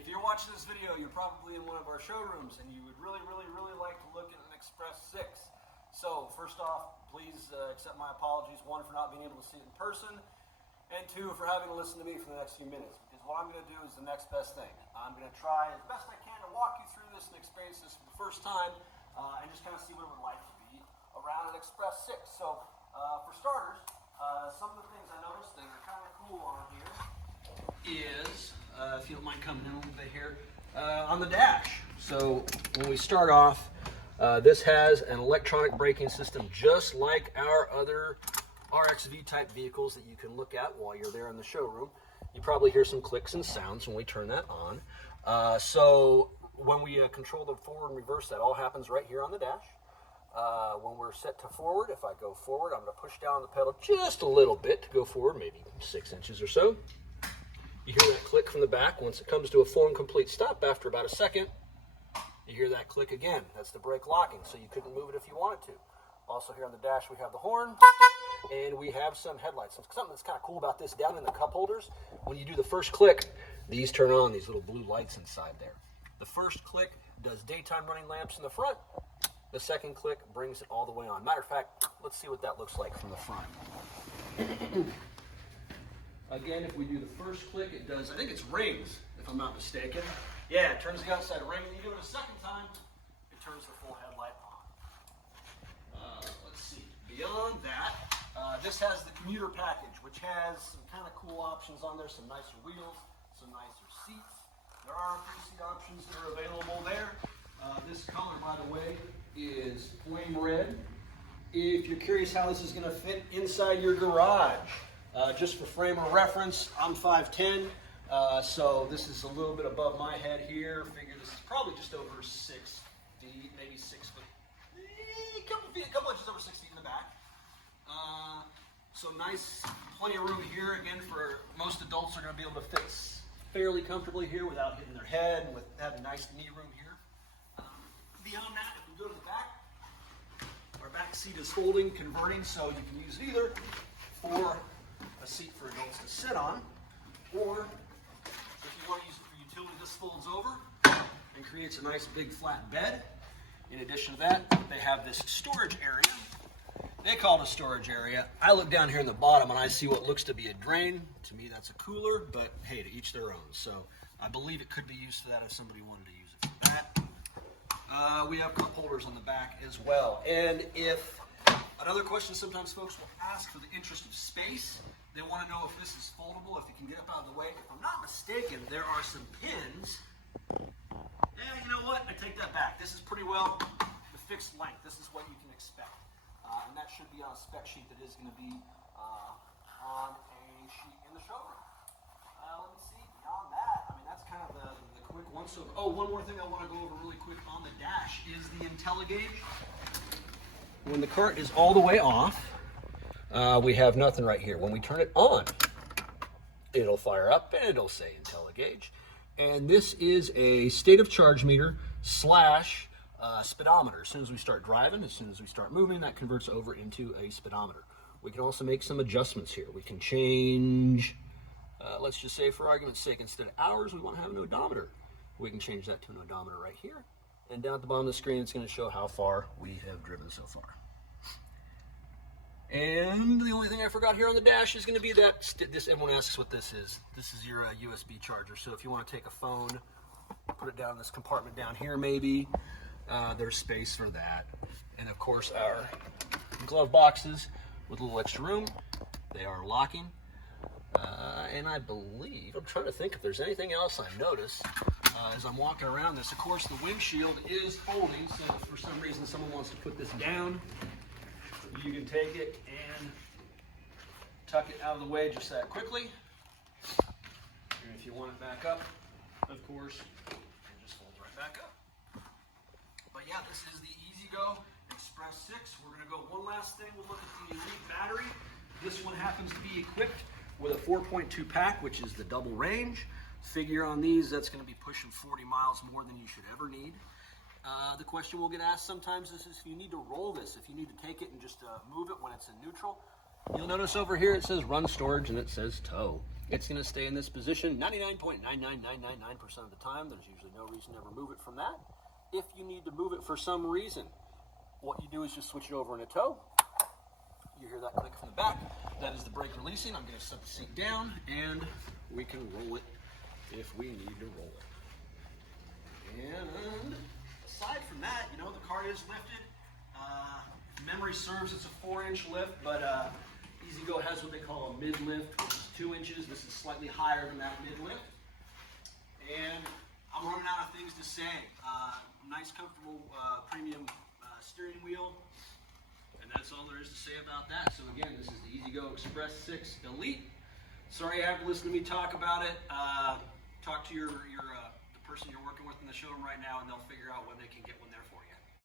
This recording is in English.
If you're watching this video, you're probably in one of our showrooms and you would really like to look at an Express 6. So first off, please accept my apologies. One, for not being able to see it in person, and two, for having to listen to me for the next few minutes. Because what I'm going to do is the next best thing. I'm going to try as best I can to walk you through this and experience this for the first time, and just kind of see what it would like to be around an Express 6. So for starters, some of the things I noticed that are kind of cool on here is, if you don't mind coming in a little bit here, on the dash. So when we start off, this has an electronic braking system just like our other RXV type vehicles that you can look at while you're there in the showroom. You probably hear some clicks and sounds when we turn that on. So when we control the forward and reverse, that all happens right here on the dash. When we're set to forward, if I go forward, I'm going to push down the pedal just a little bit to go forward, maybe 6 inches or so. You hear that click from the back. Once it comes to a full and complete stop after about a second, you hear that click again. That's the brake locking, so you couldn't move it if you wanted to. Also here on the dash, we have the horn, and we have some headlights. Something that's kind of cool about this, down in the cup holders, when you do the first click, these turn on, these little blue lights inside there. The first click does daytime running lamps in the front. The second click brings it all the way on. Matter of fact, let's see what that looks like from the front. Again, if we do the first click, it does, I think it's rings, if I'm not mistaken. Yeah, it turns the outside ring. And you do it a second time, it turns the full headlight on. Let's see. Beyond that, this has the commuter package, which has some kind of cool options on there, some nicer wheels, some nicer seats. There are 3 seat options that are available there. This color, by the way, is flame red. If you're curious how this is going to fit inside your garage, just for frame of reference, I'm 5'10", so this is a little bit above my head here. Figure this is probably just over 6 feet, maybe 6 foot, a couple inches over 6 feet in the back. So nice, plenty of room here. Again, for most adults are going to be able to fit fairly comfortably here without hitting their head, and with having nice knee room here. Beyond that, if we go to the back, our back seat is folding, converting, so you can use it either for a seat for adults to sit on, or if you want to use it for utility, this folds over and creates a nice big flat bed. In addition to that, they have this storage area. They call it a storage area. I look down here in the bottom and I see what looks to be a drain. To me, that's a cooler, but hey, to each their own. So I believe it could be used for that if somebody wanted to use it for that. We have cup holders on the back as well. And if another question sometimes folks will ask, for the interest of space, they want to know if this is foldable, if you can get up out of the way. If I'm not mistaken, there are some pins. Yeah, you know what? I take that back. This is pretty well the fixed length. This is what you can expect. And that should be on a spec sheet that is going to be on a sheet in the showroom. Let me see. Beyond that, I mean, that's kind of the quick once over. Oh, one more thing I want to go over really quick on the dash is the IntelliGauge. When the cart is all the way off, we have nothing right here. When we turn it on, it'll fire up and it'll say IntelliGauge. And this is a state of charge meter slash speedometer. As soon as we start driving, as soon as we start moving, that converts over into a speedometer. We can also make some adjustments here. We can change, let's just say for argument's sake, instead of hours, we want to have an odometer. We can change that to an odometer right here. And down at the bottom of the screen, it's going to show how far we have driven so far. And the only thing I forgot here on the dash is going to be that, everyone asks what this is. This is your USB charger. So if you want to take a phone, put it down in this compartment down here maybe, there's space for that. And of course our glove boxes with a little extra room, they are locking. And I believe, I'm trying to think if there's anything else I noticed as I'm walking around this. Of course, the windshield is folding, so if for some reason someone wants to put this down, you can take it and tuck it out of the way just that quickly. And if you want it back up, of course, it just folds right back up. But yeah, this is the EZGO Express 6. We're going to go one last thing. We'll look at the ELiTE battery. This one happens to be equipped with a 4.2 pack, which is the double range. Figure on these, that's going to be pushing 40 miles more than you should ever need. The question we'll get asked sometimes is if you need to roll this, if you need to take it and just move it when it's in neutral. You'll notice over here it says run storage and it says tow. It's going to stay in this position 99.99999% of the time. There's usually no reason to ever move it from that. If you need to move it for some reason, what you do is just switch it over in a tow. You hear that click from the back. That is the brake releasing. I'm going to set the seat down and we can roll it if we need to roll it. And aside from that, you know, the car is lifted. If memory serves, it's a 4-inch lift, but EZGO has what they call a mid-lift, which is 2 inches. This is slightly higher than that mid-lift. And I'm running out of things to say. Nice, comfortable, premium steering wheel. And that's all there is to say about that. So again, this is the EZGO Express 6 ELiTE. Sorry you have to listen to me talk about it. Talk to the person you're working with in the showroom right now, and they'll figure out when they can get one